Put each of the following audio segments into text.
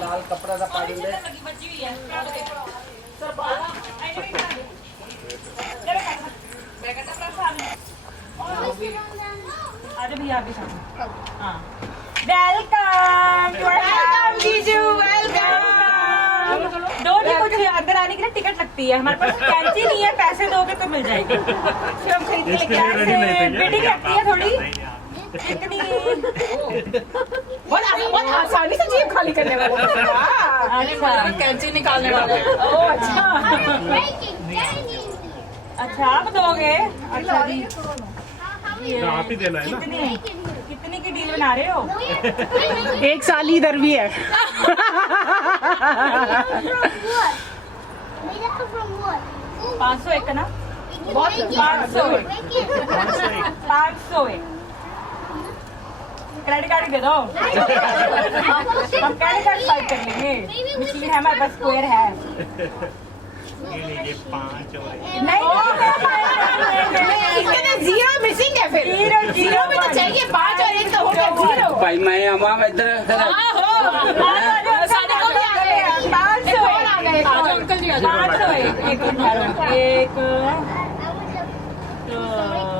लाल कपड़ा दा पा दिंदे आज भैया अभी हाँ वेलकम जीजू वेलकम। दो जी कुछ अंदर आने के लिए टिकट लगती है, हमारे पास कैंची नहीं है, पैसे दोगे तो मिल जाएगी, फिर हम खरीद के लेके आए। बिडिंग लगती है थोड़ी इतनी, बहुत आसानी से जेब खाली करने वाले। अच्छा कैंची निकालने वाले। ओह अच्छा अच्छा आप दोगे? अच्छा जी आप ही देना है ना। कितने की डील बना रहे हो? 1 साल ही इधर भी है। 501 का ना, 501 क्रेडिट कार्ड दे दो, हम क्रेडिट कार्ड स्वाइप कर लेंगे, मशीन है हमारे पास, स्क्वायर है। ये 5 और नहीं इसके जीरो मिसिंग है, फिर जीरो में तो चाहिए 5 और 1 तो हो गया जीरो। भाई मैं अम्मा इधर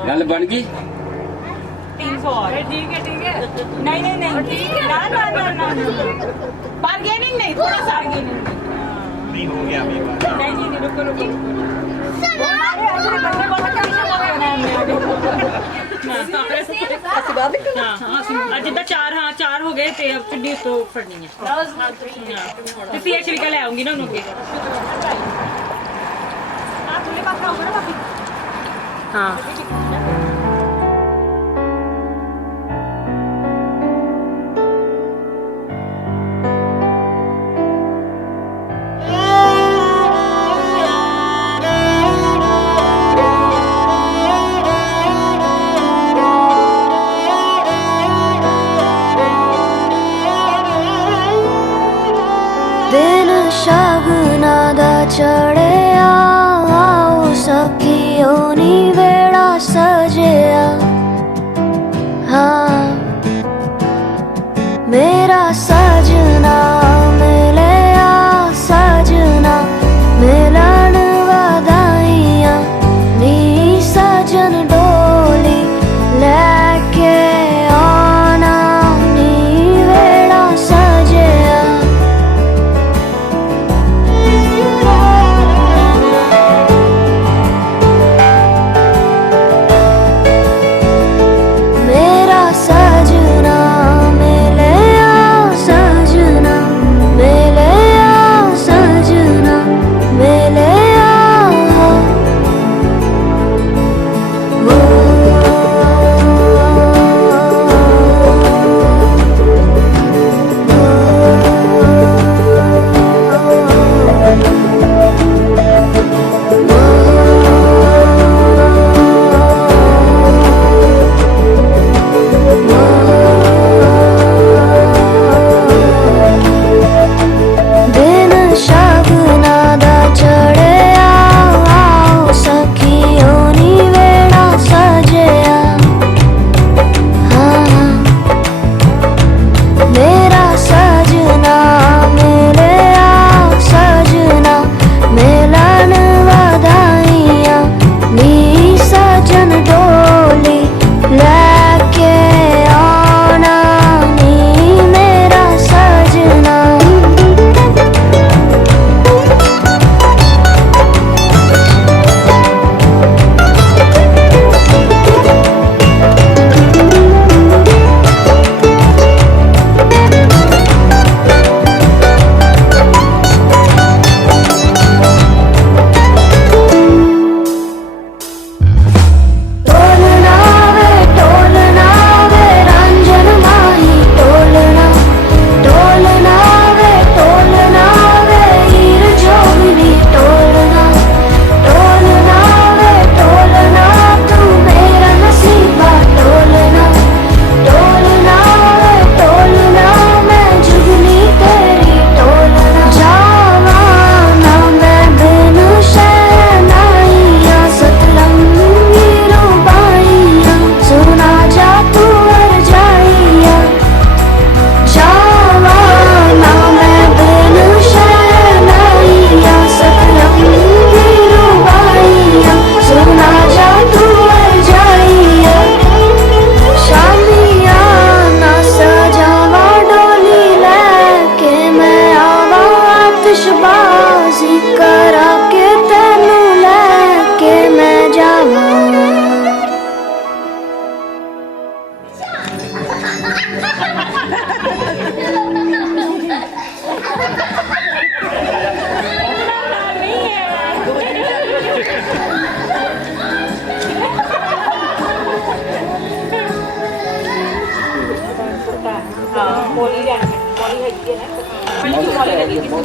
गल बन गई। 300 और ठीक है नहीं ना बार्गेनिंग नहीं, थोड़ा सा नहीं हो गया अभी बात। नहीं रुको जिदा 4 हो गए थे, अब चुन्नी तो फड़नी है। फिर छिलका ले आऊंगी ना उनके। हाँ दिन शगुना दा चढ़िया आओ सखियों नी वेड़ा सजिया। हाँ मेरा सजना मिलिया सजना मिलन वधाइयां नी सजन डोली लेके आना नी वेड़ा सजिया। मेरा सजना मिलिया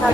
ओम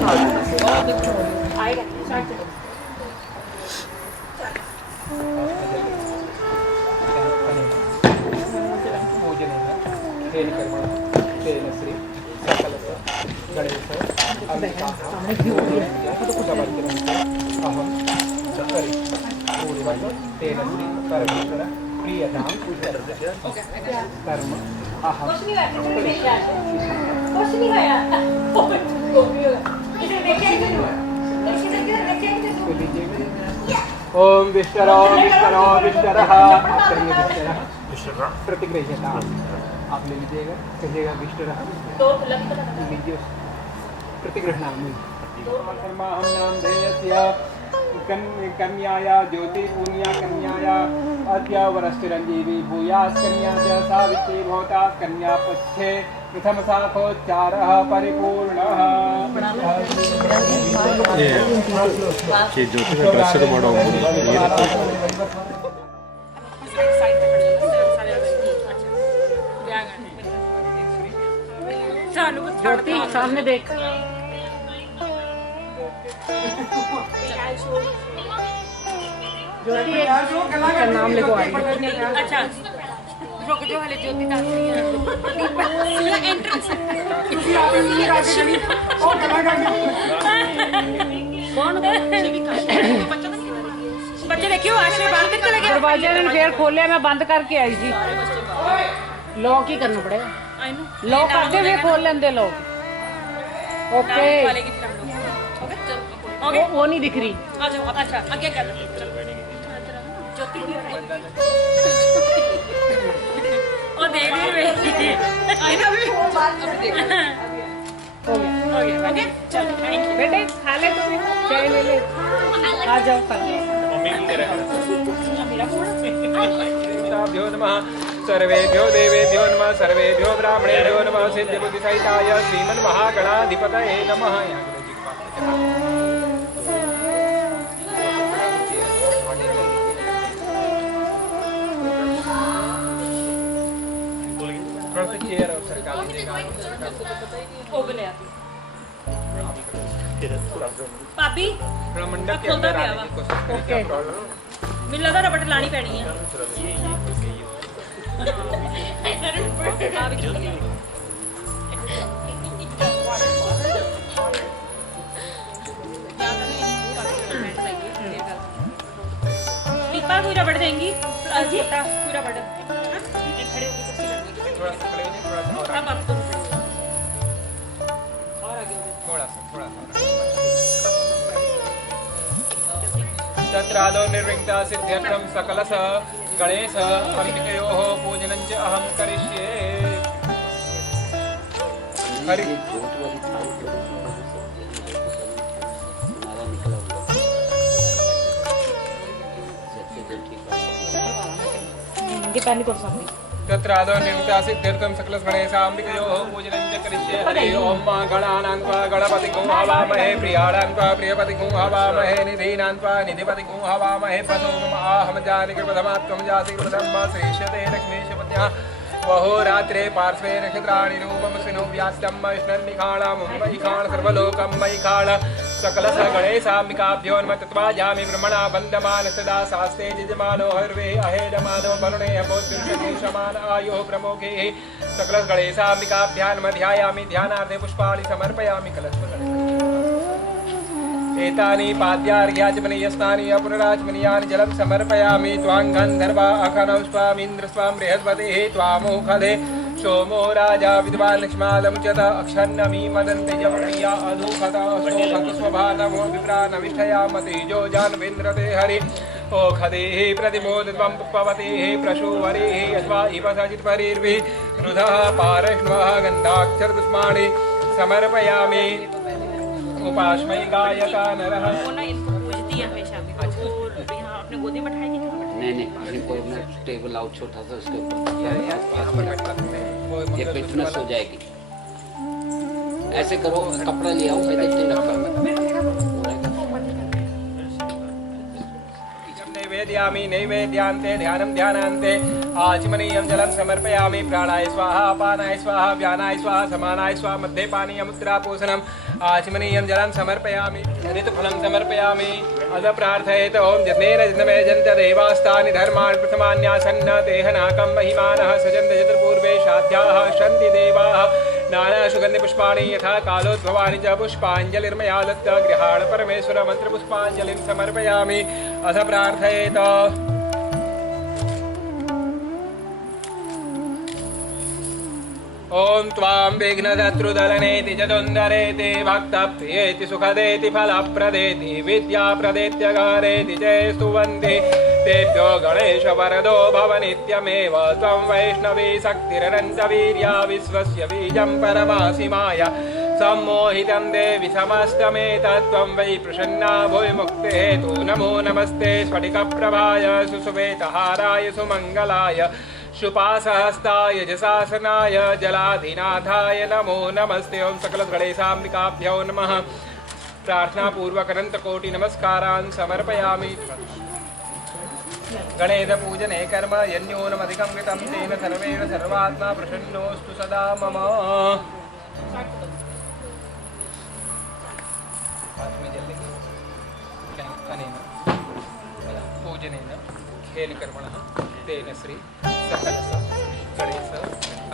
विष्णुरो विष्णुरो विष्णुरः प्रतिगृह्यता। आप ले लीजिएगा, कहिएगा विष्णुरः लीजिए प्रतिगृह्णामि। हम नाम धेयस्य कन्याया ज्योति पुण्या कन्याया अद्य वरस्तिरञ्जीवी भूयात् कन्या च सावित्री भवता कन्या पक्षे प्रथम शाखोच्चारः परिपूर्णः। कि ज्योति का ड्रेस तो बड़ा ज्योति सामने देख। ज्योति का नाम लिखो आई। अच्छा रुक जो हले ज्योति का एंट्रेंस कौन बच्चे देखियो आशीर्वाद कितने लगे। दरवाजे ने फिर खोले, मैं बंद करके आई थी। लॉक ही करना पड़ेगा। लॉक करते हुए खोल लेंदे लोग। ओके वो नहीं दिख रही। अच्छा आगे कर ज्योति और देख रही हो गया ओके चल थैंक यू बेटे, खा ले तुम, चाय ले ले, आ जाओ खा। भ्यो नमः सर्वेभ्यो देवेभ्यो नमः सर्वेभ्यो ब्राह्मणेभ्यो नमः सिद्धिबुद्धिसहिताय श्रीमन्महागणाधिपतये नमः। चेयर और सरकार भाभी मंडप के अंदर आने की कोशिश करें। मिल लगा रबड़ लानी पैनी है। दीपा कोई रबड़ देंगी पूरा रबड़ खड़े होकर कुर्सी कर देंगी। अब आप तुम और आगे थोड़ा सा तत्रादौ निर्विघ्नता सिद्ध्यर्थं सकलस गणेश अंबिकयोः पूजनं च अहं करिष्ये। हरि पानी को सामने तत्रादौ निर्विघ्नता सिद्ध्यर्थं सकलस गणेशाम्बिकयोः पूजनं च करिष्ये। हरि ओम गणानां त्वा गणपतिं हवामहे प्रियाणां त्वा प्रियपतिं हवामहे निधीनां त्वा निधिपतिं हवामहे पशो मम आहम जानिकृपदमात्मं जासि कृपदं श्रेष्यते लक्ष्मीशपत्या वहो रात्रे पार्श्वे नक्षत्राणि रूपं सिनो व्यास्तं विष्णन्निखाणा मुम्बईखाण सर्वलोकं मयिखाण सकलस गणेशाम्बिकाभ्यो नमः। तत्वा जामि ब्रह्मणा वन्दमान सदा शास्ते यजमानो हर्वे अहेदमानो वरुणे बोधिर्षमान आयुः प्रमोखे सकलस गणेशाम्बिकाभ्यां नमः। ध्यायामि ध्यानार्थे पुष्पाणि समर्पयामि कलशं एतानि पाद्यार्घ्याचमनीयस्नानि अपुनराचमनीयानि जलं समर्पयामि। त्वां गन्धर्वा अखनौष्वामीन्द्रस्वां बृहस्पतिः त्वामोखदे सोमो राजा विद्वान् लक्ष्मालमुच्यत अक्षन्नमी मदन्ते जप्रिया अधूखता स्वभा नमो विप्रा नविष्ठयामति जो जानवेन्द्रते हरि ओखदेः प्रतिमोदित्वं पुष्पवतेः प्रसूवरेः अश्वा इव सचित्परिर्भिः रुधः पारश्वः गन्धाक्षरपुष्पाणि समर्पयामि। उपास्मै गायका नरः इनको पूजती है हमेशा। यहाँ अपने गोदी में बैठाएगी नहीं इनको टेबल आउट छोटा सा उसके ऊपर ये फिटनेस हो जाएगी। ऐसे करो कपड़ा ले आओ मैं देखते रखा नैवेद्यामि नैवेद्यांते ध्यानं ध्यानान्ते आचमनीयं जलं समर्पयामि। प्राणाय स्वाहा अपानाय स्वाहा व्यानाय स्वाहा समानाय स्वाहा मध्ये पानीयमुद्रापूषणम् आचमनीयं जलं समर्पयामि ऋतुफलं समर्पयामि अद प्रार्थयेत ॐ जनेन जन्मे जन्त देवास्तानि धर्माणि प्रथमान्यासन्न तेहनाकं महिमानः सजन्त चतुर्पूर्वे शाध्याः शन्ति देवाः नानासुगन्धिपुष्पाणि यथा कालोद्भवानि च पुष्पाञ्जलिर्मया दत्त गृहाण परमेश्वर मन्त्रपुष्पाञ्जलिं समर्पयामि अथ प्रार्थयेत ॐ त्वां विघ्नशत्रुदलनेति चतुन्दरेति भक्तप्रियेति सुखदेति फलप्रदेति विद्याप्रदेत्यगारेति च स्तुवन्ति तेभ्यो गणेशवरदो भव नित्यमेव त्वं वैष्णवी शक्तिरनन्तवीर्या विश्वस्य बीजं परमासि माया सम्मोहितं देवि समस्तमेतत्त्वं वै प्रसन्ना भुविमुक्तेहेतु नमो नमस्ते स्फटिकप्रभाय सुषुवेतहाराय सुमङ्गलाय शुपासहस्ताय जशासनाय जलाधिनाथाय नमो नमस्ते ओं सकलगणेशाम्बिकाभ्यो नमः प्रार्थनापूर्वक अनन्तकोटि नमस्कारान् समर्पयामि गणेशपूजने कर्म यन्योनमधिकं कृतं तेन सर्वेण सर्वात्मा प्रसन्नोऽस्तु सदा मम पूजनेन खेलकर्मणः तेन श्री सकलस गणेश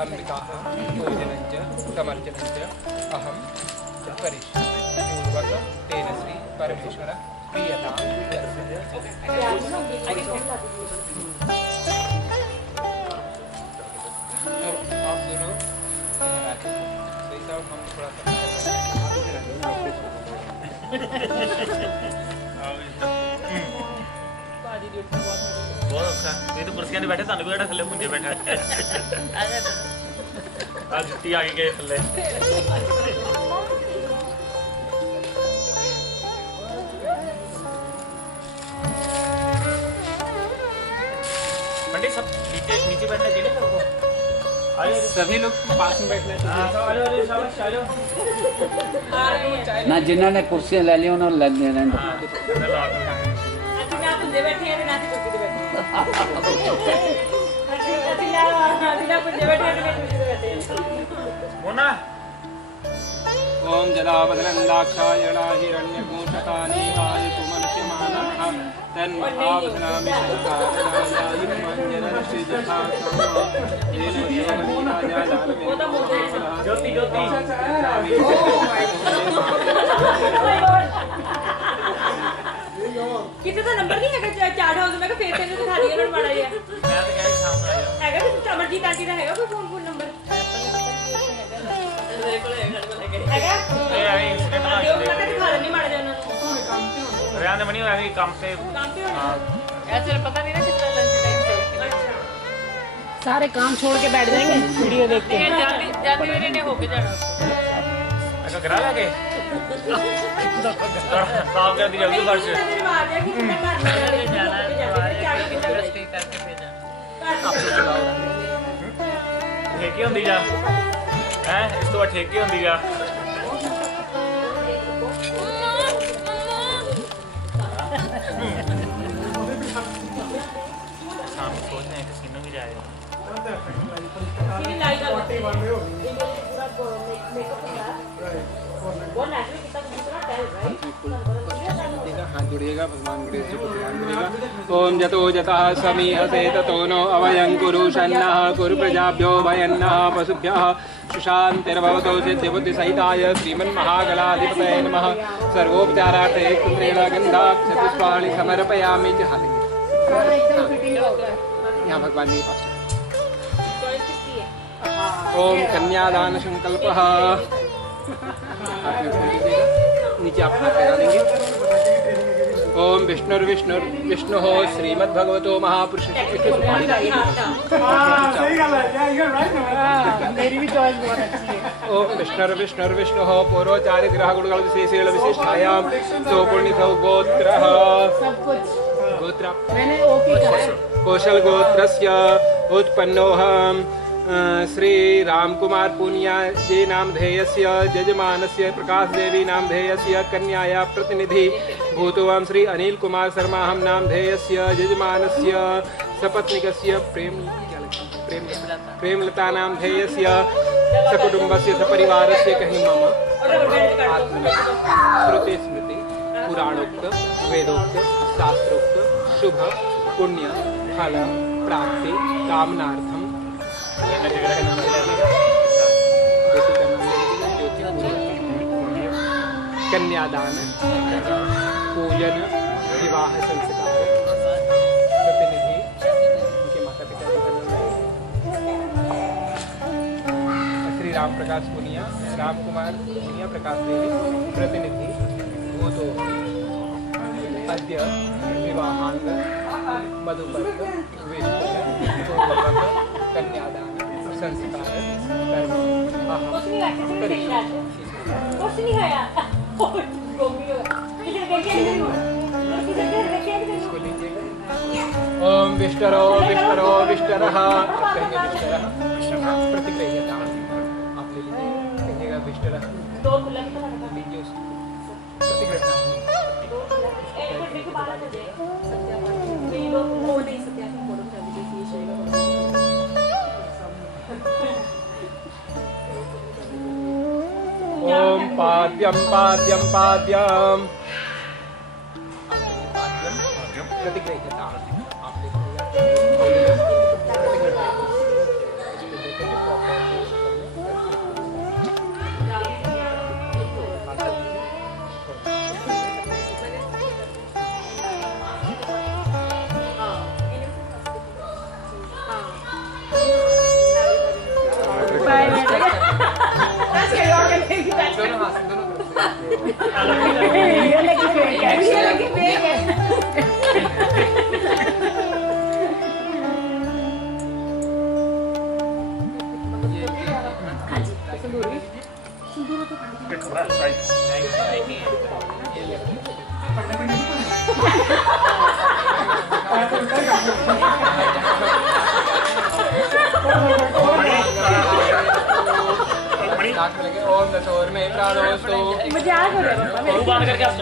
अंबिकाः पूजनञ्च समर्चनञ्च अहं करिष्यामि पूर्वक तेन श्री परमेश्वर प्रियतां आप दोनों हम थोड़ा सा बहुत अच्छा ये तो कुर्सियां नहीं बैठे थाने भी थले मुंजे बैठा आज जुत्ती आगे गए थले बंटी सब नीचे नीचे बैठने देने सभी लोग पास में बैठना चाहिए ना जिन्होंने कुर्सियां ले ली उन्होंने ले लेना पुंजे बैठे हैं ना कुर्सी पे बैठे मोना ओम जलावधनन्दाक्षायणा हिरण्यकोशकानीहाय सुमनशिमानः तन्महावधनामि ज्योति ज्योति किसी का नंबर नहीं है चार्ट हाउस में फेस करने दिखा दिया उन्होंने बड़ा ये मैं तो कह रही सामने आया हैगा कि अमरजीत आंटी का हैगा कोई फोन नंबर हैगा ए आई इंसिडेंट ना जो मैं दिखा नहीं मारा जाना रहने मनी अभी काम पे ऐसे पता नहीं ना कितना लंच टाइम से सारे काम छोड़ के बैठ जाएंगे वीडियो देख के जाती मेरे ने होके जाना अच्छा करा लगे साफ कर दी जल्दी फर्श ठेके होंदी जा हैं इस तो ठेके होंदी जा शाम सोचने हैं कि सीनों भी जाएगा हाथ जोड़िएगा भगवान गणेश जी को ध्यान करिएगा ओम जतो जतः समीहसे ततो नो अवयं कुरु शन्नः कुरु प्रजाभ्यो भयन्नः पशुभ्यः सुशान्तिर्भवतो सिद्धिबुद्धिसहिताय श्रीमन्महागणाधिपतये नमः सर्वोपचारार्थे कुन्द्रेण गन्धाक्षपुष्पाणि समर्पयामि च हालेंगे यहाँ भगवान जी के पास ओम कन्यादान संकल्पः नीचे आप हाथ लगा देंगे ओम विष्णुर्विष्णुर्विष्णुः श्रीमद्भगवतो महापुरुष मेरी भी चॉइस बहुत अच्छी है ओम विष्णुर्विष्णुर्विष्णुः पूर्वचारि ग्रह गुणगण विशेषेण विशिष्टायां सो पुण्यसौ गोत्रः सब कुछ गोत्र मैंने ओपी करा कौशल गोत्रस्य उत्पन्नोऽहं श्री रामकुमार पूनिया जी नामधेयस्य जजमानस्य प्रकाश देवी नामधेयस्य कन्याया प्रतिनिधि भूतवां श्री अनिल कुमार शर्मा हम नामधेयस्य जजमानस्य सपत्निकस्य प्रेमलता नामधेयस्य सकुटुम्बस्य सपरिवारस्य कहि मम श्रुति स्मृति पुराणोक्त वेदोक्त शास्त्रोक्त शुभ पुण्य फल प्राप्ति कामनार्थम कन्यादान पूजन विवाह संस्कार प्रतिनिधि उनके माता पिता श्री राम प्रकाश पुनिया राम कुमार पुनिया प्रकाश देवी प्रतिनिधि भूतो अद्य विवाहांग मधुपर्क कन्यादान संस्कार कर्म अहम ओम विष्टरो विष्टरो विष्टरः प्रतिक्रियता आप ले लीजिए कहिएगा विष्टरः लीजिए प्रतिक्रियता ओम पाद्यम पाद्यम पाद्यम प्रतिक्रियता आप ओम दशोर में प्राणोस्तु मजाक हो रहा है पापा मेरे बांध करके आप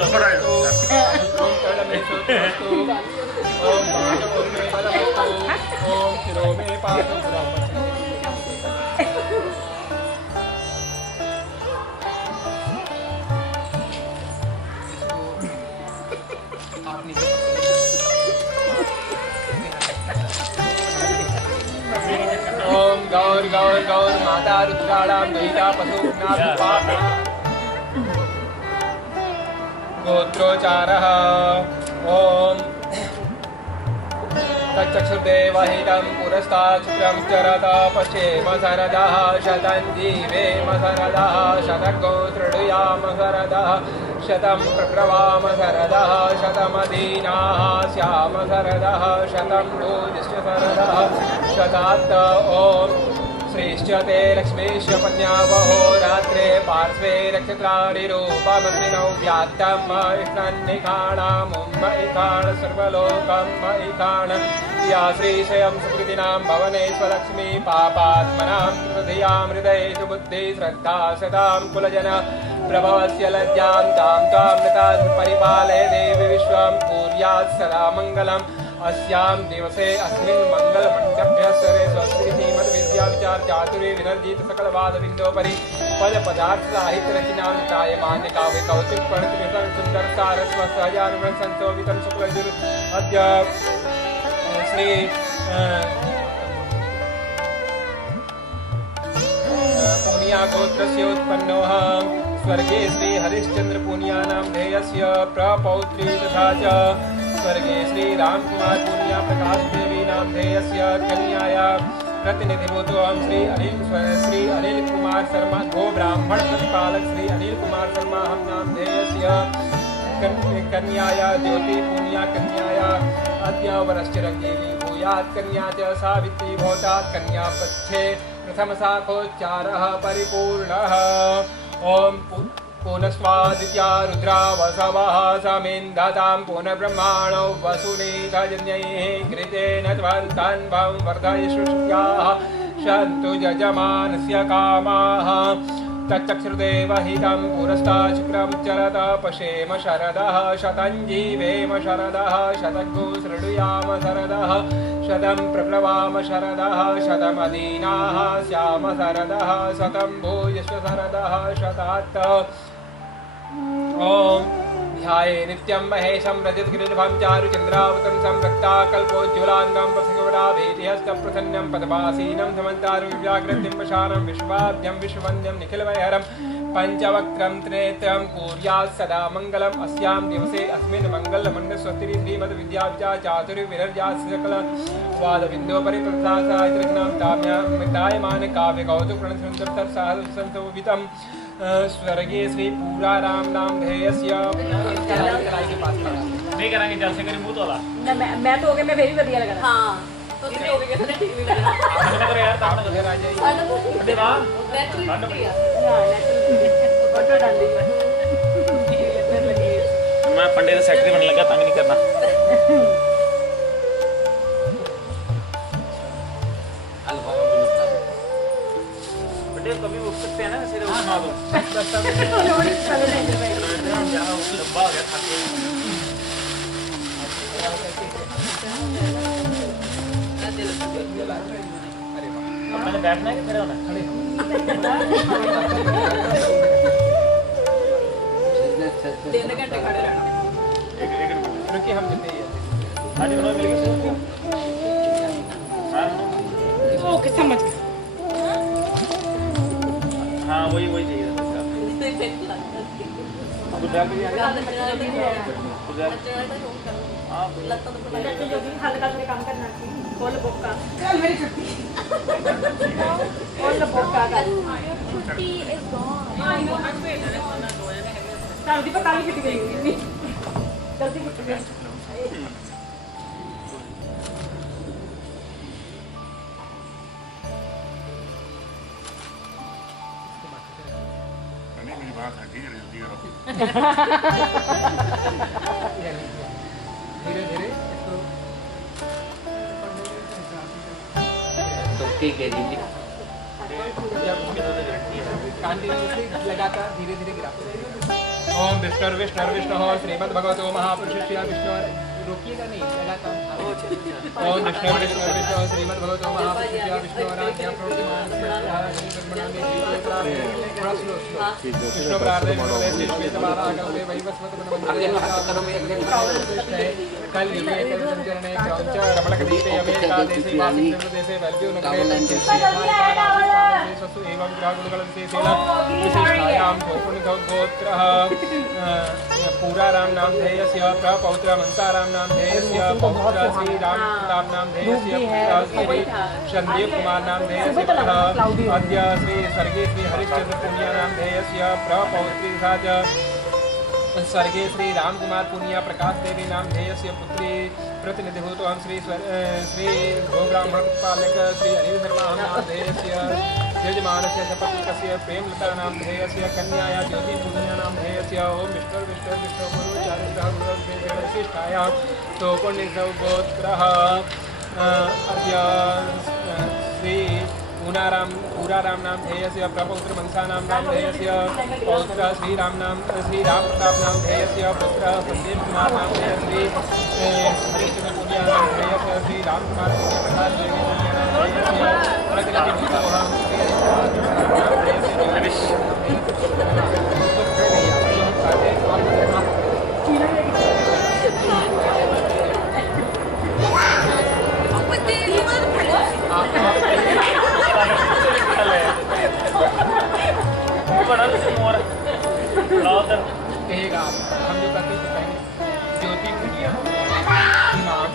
ओम कर्णमेषु ओम पादोर में बलमस्तु ओम शिरो में पादपुरा ओम गौर गौर गौर माता रुद्राणां दयिता पशूनां गोत्रोचारः ओम तच्चक्षुर्देवहितं पुरस्तात् शुक्रं चरता पश्येम शरदः शतं जीवेम शरदः शतको तृणुयाम शरदः शतं प्रब्रवाम शरदः शतमदीनाः स्याम शरदः शतं भूजिश्च शरदः शतात् ओम श्रेष्ठ ते लक्ष्मीश्च पद्यावहो रात्रे पार्श्वे नक्षत्राणि रूपमस्मिनौ व्यात्तम् इष्णन्निखाणामुम् इखाण सर्वलोकम् इखाण या श्रीशयं सुकृतिनां भवनेष्वलक्ष्मी पापात्मनां हृदयां हृदयेषु बुद्धि श्रद्धा सतां कुलजन प्रभवस्य लज्जां तां त्वामृतां परिपालय देवी विश्वं कुर्यात् सदा मङ्गलम् अस्यां दिवसे अस्मिन् मङ्गलमण्डप्य सरे स्वस्ति मद्विद्या विचार चातुर्य विनर्जित सकल वाद बिन्दोपरि पद पदार्थ साहित्य रचनां कायमान्य काव्य कौतिक प्रणित सुंदर सारस्व सहजानुगुण संशोभितं शुक्लजुर अद्य श्री पूनिया गोत्रस्य उत्पन्नोऽहं स्वर्गे श्री हरिश्चंद्र पूनिया नाम ध्येयस्य प्रपौत्री तथा च स्वर्गे श्री रामकुमार पूनिया प्रकाश देवी नाम ध्येयस्य कन्याया प्रतिनिधिभूतोऽहं श्री अनिल कुमार शर्मा गो ब्राह्मण प्रतिपालक श्री अनिल कुमार शर्मा हम नाम ध्येयस्य कन्याया ज्योति पूनिया कन्याया अद्य वरश्चिरञ्जीवी भूयात् कन्या च सावित्री भवतात् कन्या पच्छे प्रथम शाखोच्चारः परिपूर्णः ओम पुनस्वादित्या रुद्रा वसवः समिन्धतां पुनर्ब्रह्माणो वसुनीधजन्यैः घृतेन त्वन्तन्वं वर्धयिष्याः शन्तु यजमानस्य कामाः तच्चक्षुर्देव हितं पुरस्तात् शुक्रमुच्चरत पशेम शरदः शतं जीवेम शरदः शतको शृणुयाम शरदः शतं प्रप्लवाम शरदः शतमदीनाः स्याम शरदः शतं भूयश्व शरदः शतात् ॐ ध्याये नित्यं महेशं रजतगिरिभं चारुचन्द्रावतं संरक्ताकल्पोज्ज्वलाङ्गं प्रसगवराभेतिहस्तप्रसन्नं पदपासीनं समन्तारं व्याघ्रतिं वशानं विश्वाभ्यं विश्ववन्द्यं निखिलवैहरं पञ्चवक्त्रं त्रिनेत्रं कुर्यात् सदा मङ्गलम् अस्यां दिवसे अस्मिन् मङ्गलमण्डलस्वस्तिः श्रीमद्विद्याचातुर्विरर्यात् सकलवादबिन्दोपरिप्रसादायतरचनां ताम्यामितायमान काव्यकौतुकप्रणसुन्दरतरसाहसंसंवितं स्वर्गीय श्री पूरा राम नाम ध्येयस्य नहीं करांगे जल से करी मुंह तोला मैं तो हो गया मैं फिर भी बढ़िया लगा हाँ तो नहीं हो गया ठीक भी लगा सामने करो यार सामने करो आ जाइए अरे वाह नेचुरली फोटो डाल दी मैं पंडित सेक्रेटरी बनने लगा तंग नहीं करना पंडित कभी उठ सकते हैं ना सिर उठा दो लंबा हो गया थक गया मैंने बैठना है कि खड़े होना है तीन घंटे खड़े रहना क्योंकि हम देते ही हैं आज उन्होंने मिल गई ओके समझ गए हाँ वही वही चाहिए गुजरात भी हल्का से काम करना खोल बोका कल मेरी छुट्टी खोल बोका छुट्टी इज गॉन कल दी पता नहीं छुट्टी गई जल्दी छुट्टी गई मेरी बात हटी जल्दी करो धीरे धीरे इसको तो ठीक है जी कंटिन्यूअसली लगातार धीरे धीरे गिराते रहिए। ओम विष्णु श्रीमद्भगवतो महापुरुषस्य विष्णु रोकिएगा नहीं लगातार ओम विष्णु श्रीमद्भगवतो महापुरुषस्य विष्णु आराध्य विष्णु प्रार्थना कल युगे च रमणकदीपे अमेकादेशे वासिन्द्रदेशे वैल्व्योनगरे ससु एवं ग्रहगुणगणविशेषेण विशिष्टायां गोपुणिगोत्रः पूरा राम नाम ध्येयस्य प्रपौत्र मनसाराम नाम ध्येयस्य पौत्र श्री राम प्रताप नाम ध्येयस्य पुत्र श्री संदीप कुमार नाम ध्येयस्य पुत्रः अद्य श्री स्वर्गीय श्री हरिश्चंद्र पुनिया नाम ध्येयस्य प्रपौत्री साच स्वर्गीय श्री राम कुमार पुनिया प्रकाश देवी नाम ध्येयस्य पुत्री प्रतिनिधिभूतवान् श्री गोब्राह्मण पालक श्री अनिल शर्मा नाम ध्येयस्य यजमानस्य सपत्निकस्य प्रेमलता नाम ध्येयस्य कन्याया ज्योति पुनिया नाम ध्येयस्य ओम विष्णु गुरु चारिग्रह गुरु विशिष्टायां तो पुण्यसौ गोत्रः अद्य श्री पूरा राम नाम ध्येयस्य प्रपौत्र मनसा नाम ध्येयस्य पौत्र श्री राम प्रताप नाम ध्येयस्य पुत्र संदीप कुमार नाम ध्येयस्य हरिश्चंद्र पुनिया नाम ध्येयस्य श्री राम कुमार पुनिया प्रकाश देवी पुनिया नाम ध्येयस्य प्रकृतिभूतोऽहं श्री कहेगा हम जो करते थे पहले ज्योति पुनिया इमाम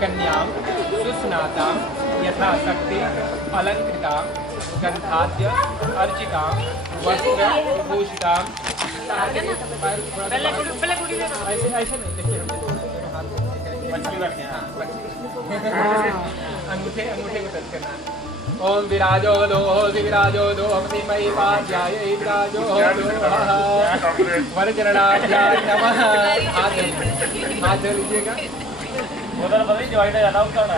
कन्याम सुस्नाताम यथाशक्ति अलंकृताम गंधाद्य अर्चिताम वस्त्र विभूषिताम ऐसे नहीं देखिए अंगूठे को टच करना। ओम विराजो दोहपति मयि पाध्याय विराजो वरचरणाध्याय नमः। हाथ धो लीजिएगा। उधर बदली ज्वाइन है जाना उसका ना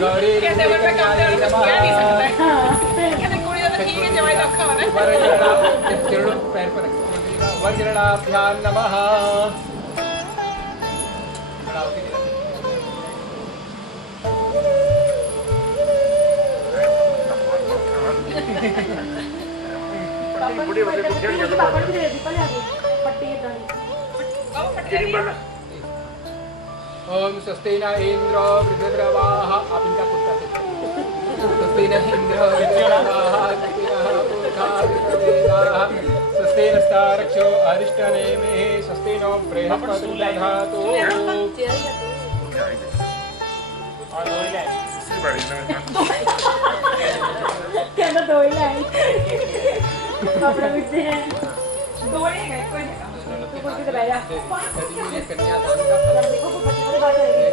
गौरी नमः। ठीक है जवाई रखा हो ना वरजड़ा चरणों पैर पर रखो वरजड़ाभ्याम नमः बुढ़े बंदे को खेल के पापड़ भी दे दी पहले आगे पट्टी इधर ओम स्वस्ति न इंद्र वृद्धद्रवाः आप इनका कुत्ता स्वस्ति न इंद्र वृद्धद्रवाः स्वस्ति नस्तारक्षो अरिष्टनेमिः स्वस्ति नो बृहस्पतिर्दधातु और दो ही लाइन इसी बड़ी ना कहना दो ही लाइन कपड़ा बिकते हैं दो ही है कोई नहीं तू कुछ ले जा कन्यादान का देखो वो बच्चे वाली बात करेंगे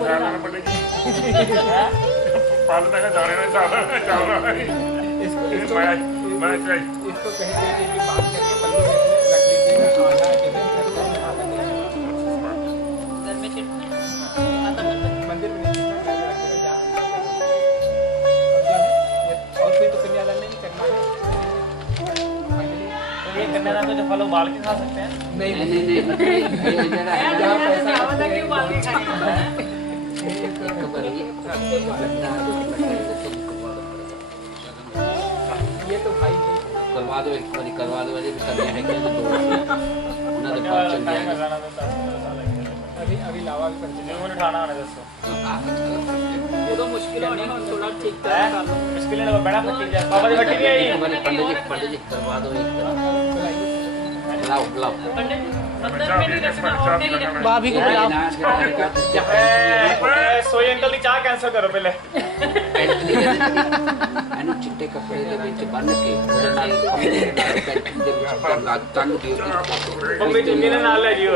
जाना पड़ेगी पाल तक जाने में जाना इसको मैं चाहिए इसको कहते हैं कि बात करके पल्लू में रख लीजिएगा आधा घर में चिट मंदिर में नहीं रखना, घर में रखिएगा जहाँ और फिर तो कन्यादान नहीं करना है तो ये कन्यादान में जो फल उबाल के खा सकते हैं नहीं नहीं नहीं ये जरा जहाँ पैसा आवाज़ क्यों बाल के खाएंगे ये तो भाई नहीं करवा दो एक बारी करवा दो अरे भी करना है क्या तो ना तो बात चल टाइम जाएगा लगाना तो 10 साल लगेगा अभी अभी लावा भी कर जो मैंने उठाना आने दोस्तों ये तो मुश्किल होनी है थोड़ा ठीक है कर लो इसके लिए बड़ा फटी जाए बाबा जी फटी नहीं आई हमारे पंडित जी करवा दो एक लाओ लाओ पंडित जी, अंदर में नहीं रखना और नहीं रखना भाभी को बुलाओ नाच के बाहर का सोई अंकल की चाह कैंसिल करो पहले एनु चिट्टे कपड़े ਦੇ ਵਿੱਚ ਬੰਨ ਕੇ ਉਹਦੇ ਨਾਲ ਆਪਣੇ ਪੈਂਟ ਦੇ ਵਿੱਚ ਲੱਗ ਤੰਗ ਦਿਓ मम्मी चुन्नी ने नाल ले जियो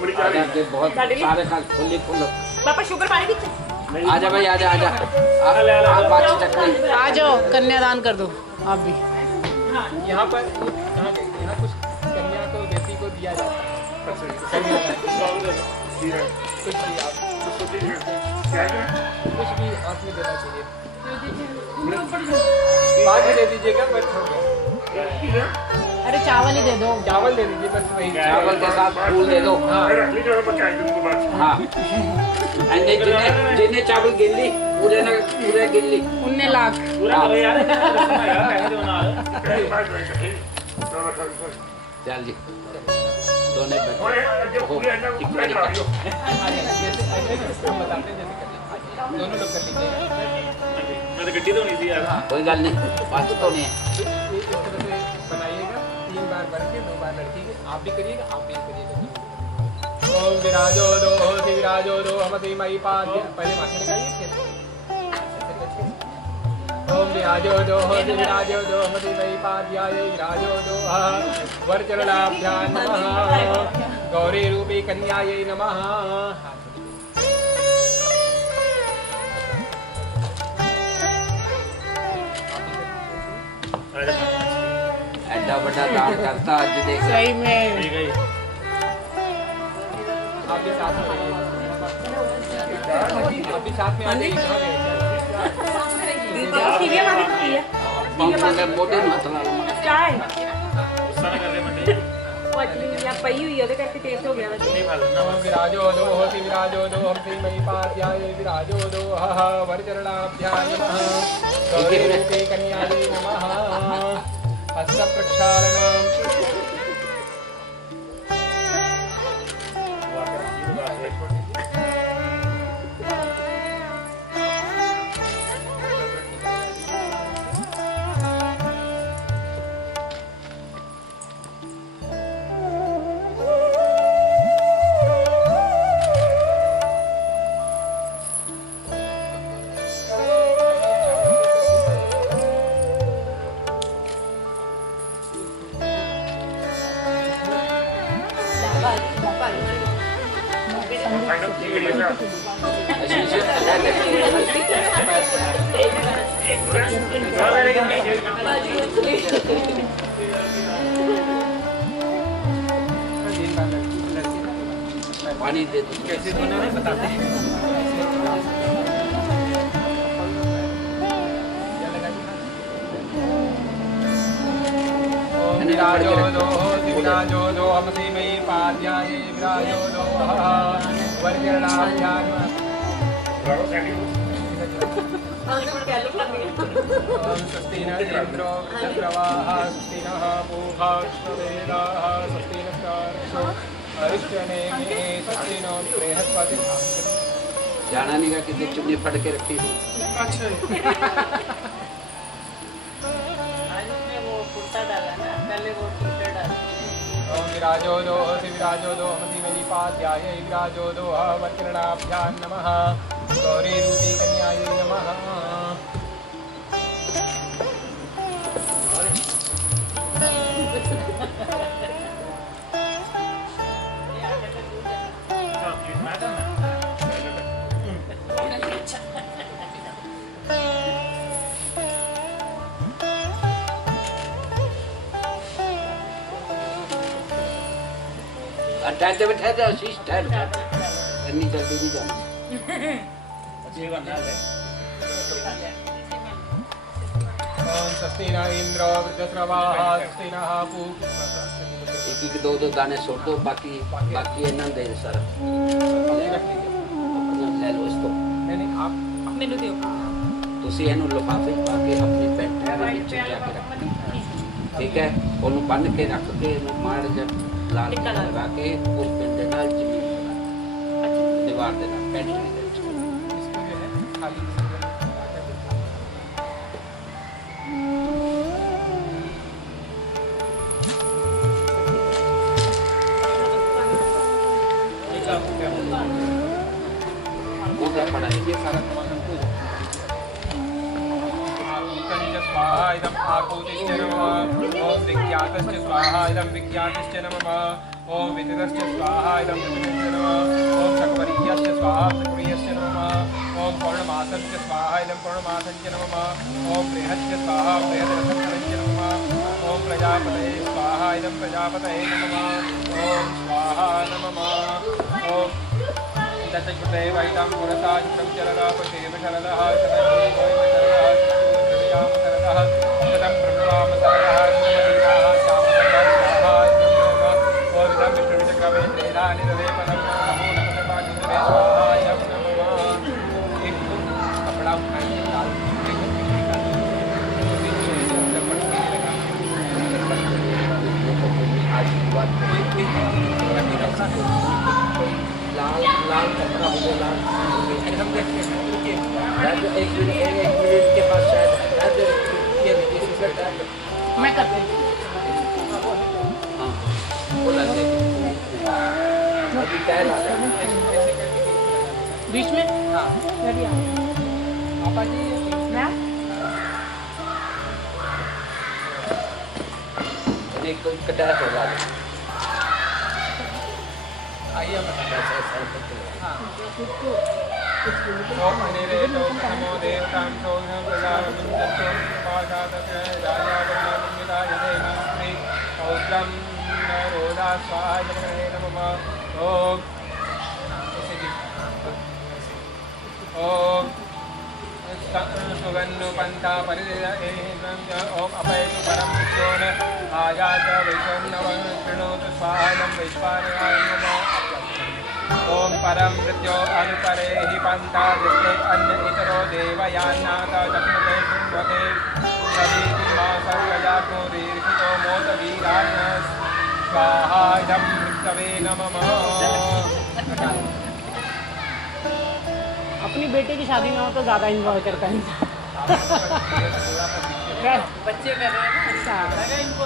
मुड़ी के बहुत सारे खाल फुल्ली फुल पापा शुगर पानी पीछे आजा भाई आजा आजा आप बात चक्कर आ जाओ कन्यादान कर दो आप भी यहाँ पर यहाँ कुछ कन्या को बेटी को दिया जाता है कुछ भी आप कुछ भी हाथ में देना चाहिए बाद में दे दीजिएगा बस हो गया अरे चावल ही दे दो चावल दे दीजिए बस वही चावल के साथ फूल दे दो हाँ जिन्हें चावल गिल्ली पूरे गिल्ली उन्ने लाख पूरा करो यार पैसे दो नाल चल जी दोनों बैठो हम बताते हैं जैसे करना दोनों लोग कर लीजिएगा मैं तो गड्डी तो नहीं थी यार कोई गल नहीं बात तो नहीं है इस तरह से बनाइएगा 3 बार लड़के 2 बार लड़की के आप भी करिएगा आप भी करिएगा ओम विराजो दो विराजो दो हमसे मई पाद पहले माथे लगाइए ओम विराजो दो विराजो दो हमसे मई पाद्याय विराजो दो वरचरणाभ्याम नमः गौरी रूपी कन्यायै नमः एडा बड़ा दान करता आज देख सही में ठीक है आप भी साथ में आइए आप भी साथ में आ जाइए सीरियल वाली की है पंखे मोटे मत ला चाय गुस्सा ना कर रहे मंडी पतली या पई हुई है ਉਹਦੇ ਕਰਕੇ ਟੇਸਟ ਹੋ ਗਿਆ ਵੈਸੇ नहीं खा लेना नमः विराजो दो होति विराजो दो हम श्री मई पाद्याय विराजो दो हः वरचरणाभ्याम नमः गौरी रूपी कन्यायै नमः हस्त प्रक्षालनम् पानी दे दो कैसे बनाना है बताते हैं विराजो दो हमसी मयि पाद्याये विराजो दो वर्गणाभ्याम ओम स्वस्ति न इंद्रो वृत्रवाः स्वस्ति नः पूषा विश्ववेदाः स्वस्ति नस्तार्क्ष्यो अरिष्टनेमिः स्वस्ति नो बृहस्पति। जाना नहीं का कितनी चुन्नी फट के रखी थी। अच्छा वो कुर्ता डाला ना, पहले वो कुर्ता डाला। ओम विराजो दो हमसी मयि पाद्याये विराजो दो वक्रणाभ्यां नमः गौरी रूपी कन्यायै नमः। ठहर बैठा जा शीश ठहर इतनी जल्दी नहीं जाना। ओम स्वस्ति न इंद्रो वृत्रवाः स्वस्ति नः पूषा। एक दो दाने छोड़ दो, बाकी इन्होंने दे दे सारा। ले लो इसको। नहीं आप मेनू दियो। तुसी इन्हों लिफाफे पा के अपनी पेंट के नीचे जाके रख, ठीक है। उन्होंने बन के रख के मार जब लाल लगा के उस पिंड के नाल जमीन दीवार देना पेंट नहीं देना। इसको जो है खाली पड़ा है ये सारा सामान हमको स्वाहा इदम आकुतिश्च नमः ओम विख्यातश्च स्वाहा इदम विख्यातश्च नमः ओम विदितश्च स्वाहा इदम विदितश्च नमः ओम सकवरीयश्च स्वाहा सकवरीयश्च नमः ओम पौर्णमासश्च स्वाहा इदम पौर्णमासश्च नमः ओम बृहच्च स्वाहा बृहद्रथश्च नमः ओम प्रजापतये स्वाहा इदम प्रजापतये नमः ओम स्वाहा नमः ओम तत्कृते वैतां पुरसा चित्रं चरदा पशेम शरदः शतम् शरदः शतं प्रणवाम शरदः सुमदीनाः श्यामसरः स्वाहा ओम इदं विष्णुचक्रमे त्रेधानि रवे पदं नमो नमः पाठितवे स्वाहा यं नमः। एक कपड़ा उठाएंगे लाल लाल कपड़ा हो गया लाल। हम देखते हैं एक मिनट के पास शायद मैं करती हूँ। हाँ बोला अभी टाइम आ रहा है बीच में हाँ रेडी पापा जी मैं एक कटार होगा। आइए हम हाँ ओम अनिरे तो नमो देवतां सोऽहं प्रजापतिं पाशातस्य राजा ब्रह्मनिर्मिता यदेवी पौत्रं रोधा स्वाहा जगणे नमः ओम ओम सुगन्नु पंथा परिदेयेनं ओम अपयतु परम विष्णोन आयात वैष्णवं कृणोतु स्वाहानं वैश्वानराय नमः ओम परम मृत्यो अनुपरे हि पंथा दृष्टे अन्य इतरो देवयान्नाथा चक्रुते शृण्वते सदीति मा सर्वजातो रीर्षितो मोद वीराय स्वाहा इदं मृत्यवे नमः। अपनी बेटे की शादी में हो तो ज़्यादा इंजॉय करता है बच्चे कर रहे हैं ना, लगा इनको।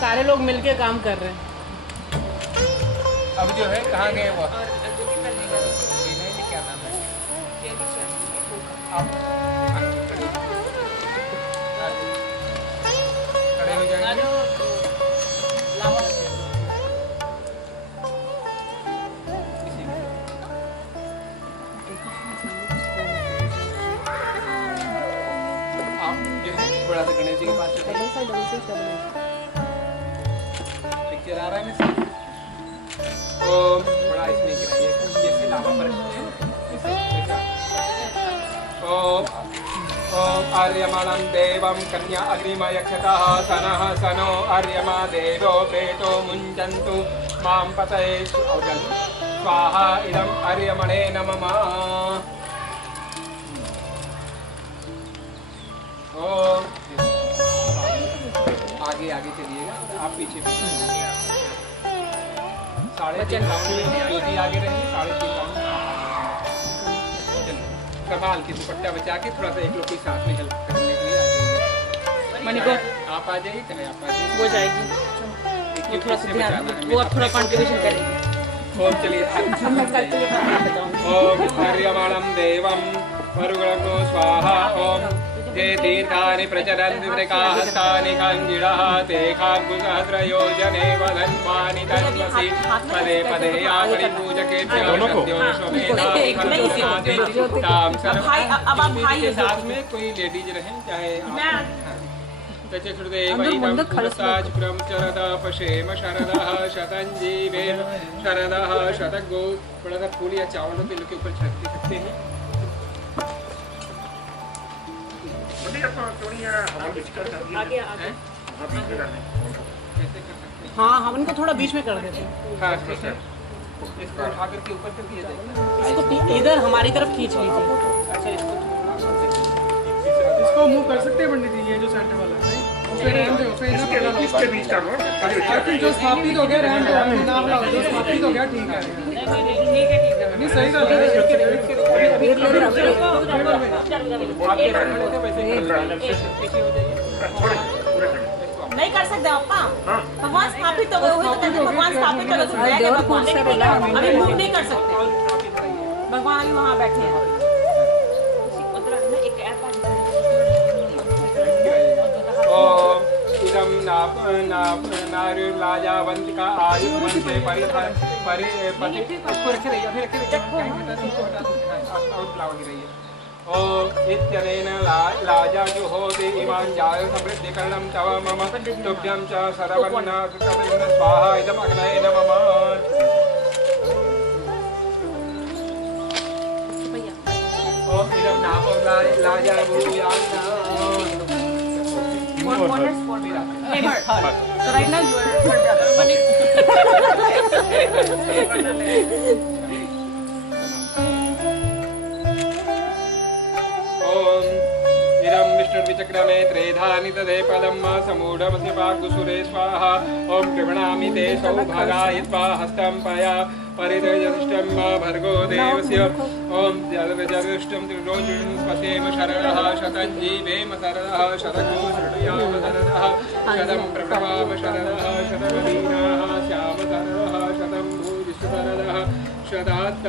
सारे लोग मिलके काम कर रहे हैं। अब जो है कहाँ गए वो और जो भी करने का क्या नाम है आप खड़े हो जाएंगे आप जो है थोड़ा सा गणेश जी के पास चले पिक्चर आ रहा है ना ओम बड़ा इसमें गिराइए जैसे लावा पर ओम ओम आर्यमणं देवं कन्या अग्निमयक्षतः सनः सनो आर्यमा देवो प्रेतो मुञ्चन्तु मां पतये स्वाहा इदं आर्यमणे नमः। ओम आगे आगे चलिएगा, आप पीछे पीछे 3.5 राउंड ज्योति आगे रहेंगे, 3.5 राउंड कमाल की दुपट्टा बचा के थोड़ा सा एक लोग के साथ में हेल्प करने के लिए आ जाइए। मणिको आप आ जाइए, चाहे आप आ जाइए, वो जाएगी, वो थोड़ा सा ध्यान, वो अब थोड़ा कंट्रीब्यूशन करेगी। ओम चलिए ओम आर्यमणं देवं वरुणो स्वाहा। ओम ते तीर्थानि प्रचरन्ति त्रिकाहस्तानि खञ्जिडः ते खाग्गुसहस्रयोजने वदन्वानि तन्मसि पदे पदे या परिपूजकेभ्यः सत्यो स्वमेधां सर्वं के साथ में कोई लेडीज रहें, चाहे चतुर्देवैतं चरदा पशेम शरदः शतं जीवेम शरदः शतगो। थोड़ा सा फूल या चावल के लोग के ऊपर छिड़क सकते हैं। आगे आगे हाँ, हम इनको थोड़ा बीच में कर देते हैं। हाँ ठीक है, इसको उठा करके ऊपर कर दिया जाएगा। इसको इधर हमारी तरफ खींच लीजिए। अच्छा, इसको मूव कर सकते हैं पंडित जी, ये जो सेंटर वाला है इसके बीच का जो स्थापित हो गया रहने दो, नाम लगाओ, जो स्थापित हो गया ठीक है, नहीं सही गल है। नहीं कर सकते आपका भगवान स्थापित हो गए, वही तो कहते हैं भगवान स्थापित हो गए, तो जाएंगे भगवान, अभी मूव नहीं कर सकते, भगवान अभी वहाँ बैठे हैं। इदं नारुलाजावंतिका आयुष्मन्ते परिधान परि पति इसको रखे रहिए, अभी रखे रहिए, आउट लाओगे रहिए। ओम इत्यनेन लाजा जुहोति इमां जाय समृद्धिकरणं तव मम तुभ्यं च सरवन्ना स्वाहा इदम् अग्नये नमः। ओम इदं नापो लाजा भूयात्। So right now you are her brother. ओम इदं विष्णुर्विचक्रमे त्रेधानि तदे पदं समूढमस्य पाग्गुसुरे स्वाहा। ओम कृष्णामि ते सौभागायित्वा हस्तं पया परिदृष्टं भर्गो देवस्य। ओम जलविजरुष्टं त्रिलोचनं पसेम शरणः शतं जीवेम शरणः शतको शृणुयाम शरणः शतं प्रभवाम शरणः शतमदीनाः श्याम शरणः शतं भूरिष्ठ शरणः शतात्।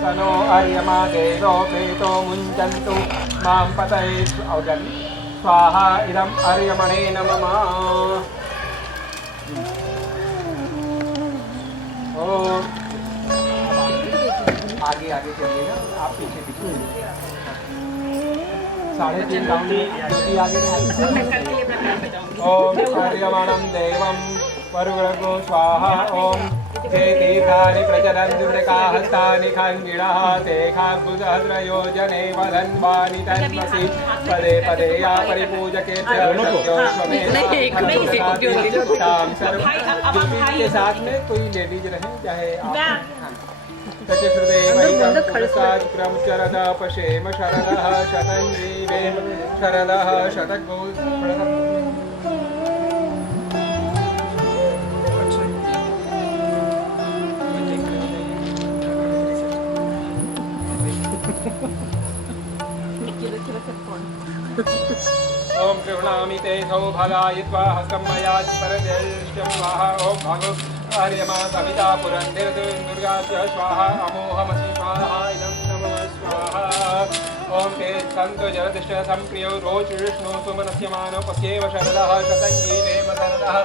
तनो आर्यमा देवो प्रेतो मुञ्चन्तु मां पतये स्वाहा इदं आर्यमणे नमः। ओम आगे आगे चलिएगा, आप पीछे पीछे 3.5 राउंड ज्योति आगे रहेगी। ओम आर्यमणं देवं वरुणो स्वाहा। ओम ते तीर्थानि प्रचरन्ति त्रिकाहस्तानि खञ्जिडः ते खाग्गुसहस्रयोजने वदन्वानि तन्मसि पदे पदे या परिपूजकेभ्यः सत्यो स्वमेधां सर्वं के साथ में कोई लेडीज रहें, चाहे आप चतुर्देवैतं चरदा पशेम शरदः शतं जीवेम शरदः शतगो। ओम कृष्णामि ते सौभागायित्वा हस्तं मया परदृष्टं स्वाहा। ओम भागो आर्यमा सविता पुरन्दरदुर्गाच स्वाहा। अमोहमसि स्वाहा इदं नमः स्वाहा। ओम ते सन्तो जलदिष्ट संप्रियो रोचविष्णु सुमनस्यमानो पश्येव शरदः शतं जीवेम शरदः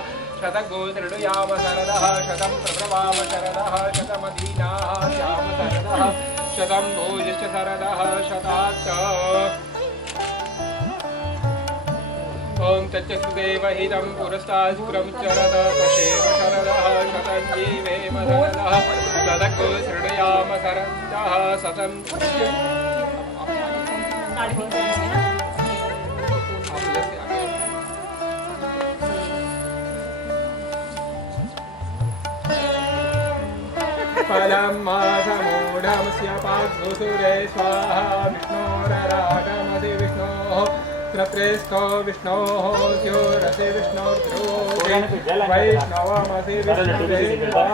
शतगो तृणुयाम शरदः शतं प्रभवाम शरदः शतमदीनाः श्याम शरदः शतं भूजिष्ठ शरदः शतात्। ओम तच्चदेव हितं पुरस्तात् प्रमुच्चरत पशेम शरदः शतं जीवेम शरदः तदको शृणुयाम शरदः सतं फलं मासमूढमस्य पाग्सुरे स्वाहा विष्णोररागमसि विष्णोः त्रप्रेस्थो विष्णोः स्योरसि विष्णोर्ध्रुवो वैष्णवमसि विष्णुदेवा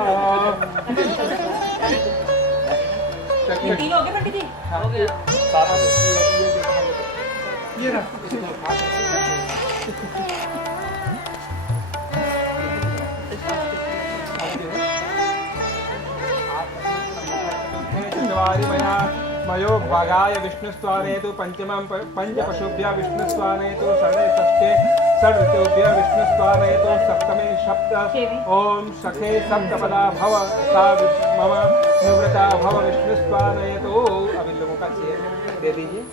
तीन हो गए पंडित जी? हो गया 7 हो गए ये रहा मयो भागाय विष्णुस्वाने तो पंचमं पंचपशुभ्य विष्णुस्वाने तो षडे षष्ठे षड् ऋतुभ्य विष्णुस्वाने तो सप्तमे सप्त ओम सखे सप्तपदा भव सा मम निवृता भव विष्णुस्वाने तो अभी लोगों का चेयर दे दीजिए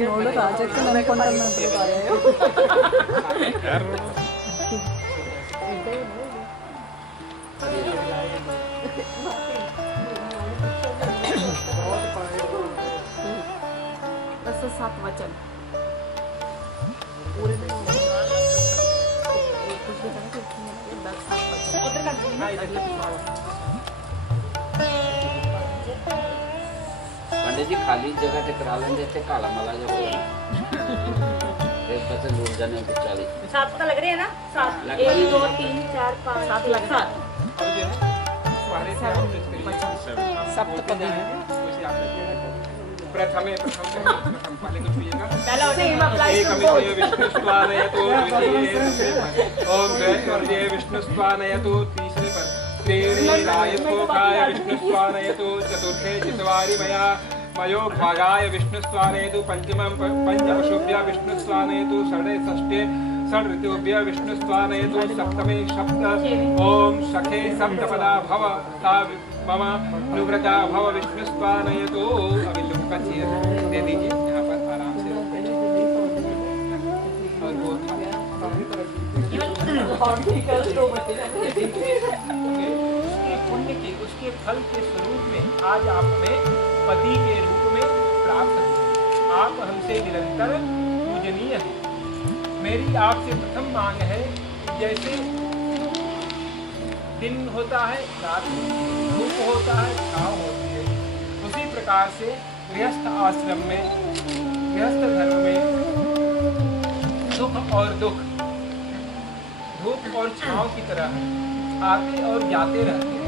ನೋಡು ರಾಜಕ್ಕೆ ನಂಬ್ಕೊಂಡು बस 7 वचन पूरे में कुछ भी करना तो 7 वचन उधर कर पंडित जी खाली जगह से करा लेंगे थे काला माला जब एक बच्चे लोग जाने को 40 7 पता लग रहे हैं ना 7 1 2 3 4 5 7 लग 7 सप्तपदी है प्रथमे प्रथम पहले कुछ छूइएगा पहला सेम अप्लाई एक विष्णुस्वानय तो ओम द्वितीय विष्णुस्वानय तो तीसरे पर त्रीणि रायस्कोकाय विष्णुस्वानय तो चतुर्थे चितवारि मया मयो भागाय विष्णुस्वानय तो पंचमं पंचपशुभ्य विष्णुस्वानय तो षडे षष्ठे षड् ऋतुभ्य विष्णुस्वानय तो सप्तमे सप्त ओम सखे सप्तपदा भव सा मम अनुव्रता भव विष्णुस्वानय तो अभी लोगों का चेयर दे दीजिए यहाँ पर आराम से और वो पुण्य के उसके फल के स्वरूप में आज आप हमें पति के रूप में प्राप्त हैं। आप हमसे निरंतर पूजनीय हैं। मेरी आपसे प्रथम मांग है जैसे दिन होता है रात धूप होता है छाँव होती है उसी प्रकार से गृहस्थ आश्रम में गृहस्थ धर्म में सुख और दुख धूप और छाँव की तरह आते और जाते रहते हैं।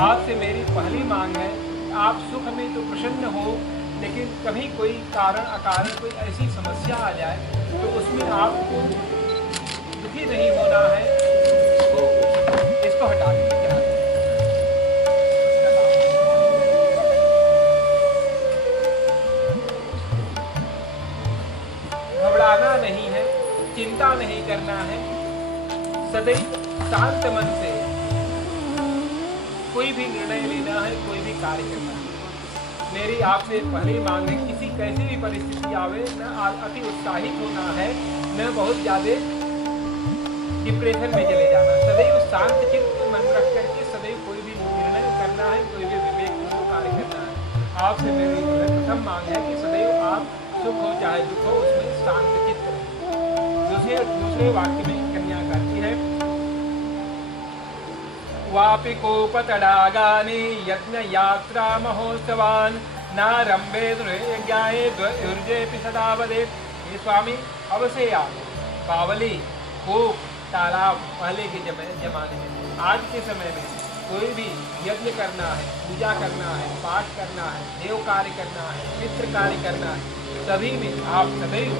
आपसे मेरी पहली मांग है आप सुख में तो प्रसन्न हो लेकिन कभी कोई कारण अकारण कोई ऐसी समस्या आ जाए तो उसमें आपको दुखी नहीं होना है तो इसको हटा दीजिए। घबराना नहीं है चिंता नहीं करना है सदैव शांत मन से कोई भी निर्णय लेना है कोई भी कार्य करना है। मेरी आपसे पहली मांग है किसी कैसी भी परिस्थिति आवे न अति उत्साहित होना है न बहुत ज़्यादा डिप्रेशन में चले जाना। सदैव शांत चित्त मन रख करके सदैव कोई भी निर्णय करना है कोई भी विवेकपूर्ण कार्य करना है। आपसे मेरी प्रथम मांग है कि सदैव आप सुख हो चाहे दुख हो उसमें शांत चित्त रहे। दूसरे वाक्य में कन्या कहती है वापि कोपतडागानि यज्ञ यात्रा महोत्सवान् नारंभे यज्ञाये द्वयुर्जेपि सदा वदेत्। हे स्वामी अब से आप बावली खूब तालाब पहले के जमाने में। आज के समय में कोई भी यज्ञ करना है, पूजा करना है, पाठ करना है, देव कार्य करना है, मित्र कार्य करना है, सभी में आप सदैव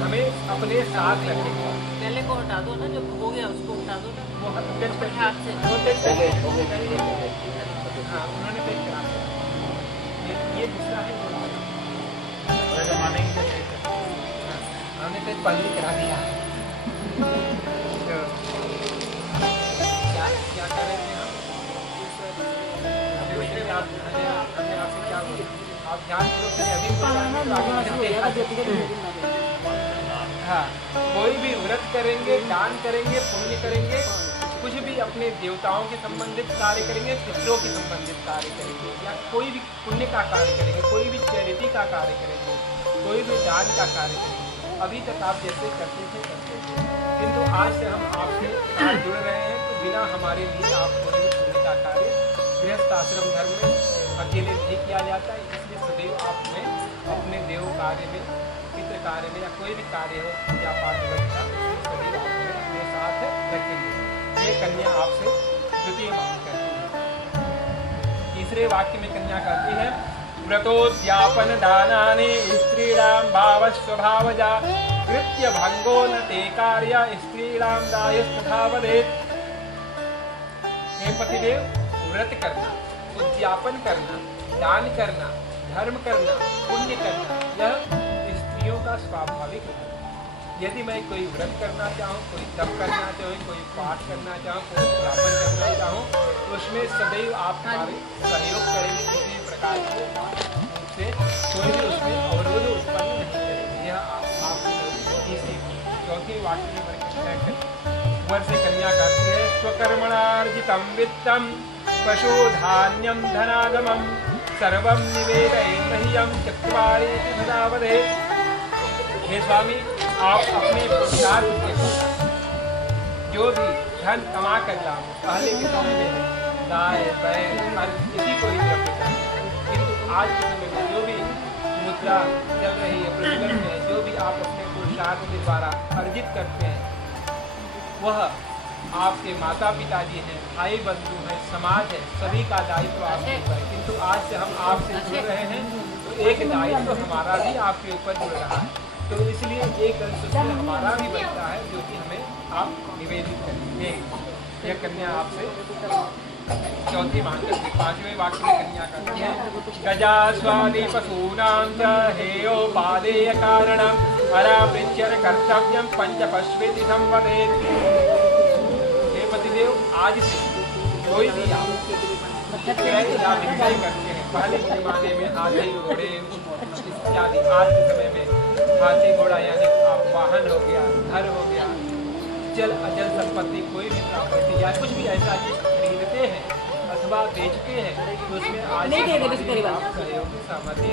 हमें अपने साथ रखें। पहले को हटा दो ना, जो हो गया उसको उठा दो ना, वो हाथ से। हाँ, उन्होंने पेश करा ये दूसरा है जमाने की हमने पेश पहले करा दिया। क्या कर रहे थे हम? हमने आपसे क्या बोला? आप ध्यान हाँ, कोई भी व्रत करेंगे, दान करेंगे, पुण्य करेंगे, कुछ भी अपने देवताओं के संबंधित कार्य करेंगे, पितरों के संबंधित कार्य करेंगे, या कोई भी पुण्य का कार्य करेंगे, कोई भी चैरिटी का कार्य करेंगे, कोई भी दान का कार्य करेंगे, अभी तक आप जैसे करते थे, किंतु आज से हम आपसे जुड़ रहे हैं, तो बिना हमारे लिए आप कोई भी पुण्य का कार्य गृहस्थ आश्रम धर्म में अकेले नहीं किया जाता है। इसलिए सदैव आप में अपने देव कार्य में, पितृ कार्य में, या कोई भी कार्य हो, पूजा पाठ व्यवस्था, सदैव आप में अपने साथ रखेंगे। ये कन्या आपसे द्वितीय मांग करती है। तीसरे वाक्य में कन्या कहती है, व्रतोद्यापन दानानि स्त्रीणां भाव स्वभावजा कृत्य भंगो न ते कार्य स्त्रीणां दायस्तथा वदेत्। हे पतिदेव, व्रत करना, उद्यापन करना, दान करना, धर्म करना, पुण्य करना, यह स्त्रियों का स्वाभाविक है। यदि मैं कोई व्रत करना चाहूँ, कोई तप करना चाहूँ, कोई पाठ करना चाहूँ, कोई उद्यापन करना चाहूँ, तो उसमें सदैव आप हमारे सहयोग करेंगे, किसी प्रकार से कोई भी उसमें अवरोध उत्पन्न नहीं करेंगे। यह आपकी चौथी वाक्य वर से कन्या कहती है, स्वकर्मणार्जितं वित्तं पशुधान्यं धनागमं सर्वं निवेदयेन्मह्यं चत्वारीति सदा वदेत्। हे स्वामी, आप अपने पुरुषार्थ के जो भी धन कमा कर लाओ, पहले के समय में गाय, बैल, किसी को ही द्रव्य चाहिए, किंतु आज के समय में जो भी मुद्रा चल रही है, प्रचलन में जो भी आप अपने पुरुषार्थ के द्वारा अर्जित करते हैं, वह आपके माता पिताजी हैं, भाई बंधु हैं, समाज है, सभी का दायित्व आपके ऊपर है। किंतु आज से हम आपसे जुड़ रहे हैं, तो एक दायित्व हमारा भी आपके ऊपर जुड़ रहा है, तो इसलिए एक अंश हमारा भी बनता है, जो कि हमें आप निवेदित करेंगे। यह कन्या आपसे चौथी मांग करती है। पांचवें वाक्य में कन्या कहती है, गजा स्वादि पशूनां च हेयोपादेय कारणम् अरावृच्यर कर्तव्यं पंचपश्वेति संवदेत्। हे पतिदेव, आज से कोई भी आप क्रय या विक्रय करते हैं, पहले के जमाने में हाथी घोड़े इत्यादि, आज के समय में हाथी घोड़ा यानी आप वाहन हो गया, घर हो गया, जल अजल संपत्ति, कोई भी प्रॉपर्टी या कुछ भी ऐसा चीज खरीदते हैं अथवा बेचते हैं, तो उसमें आज आप सहयोग सहमति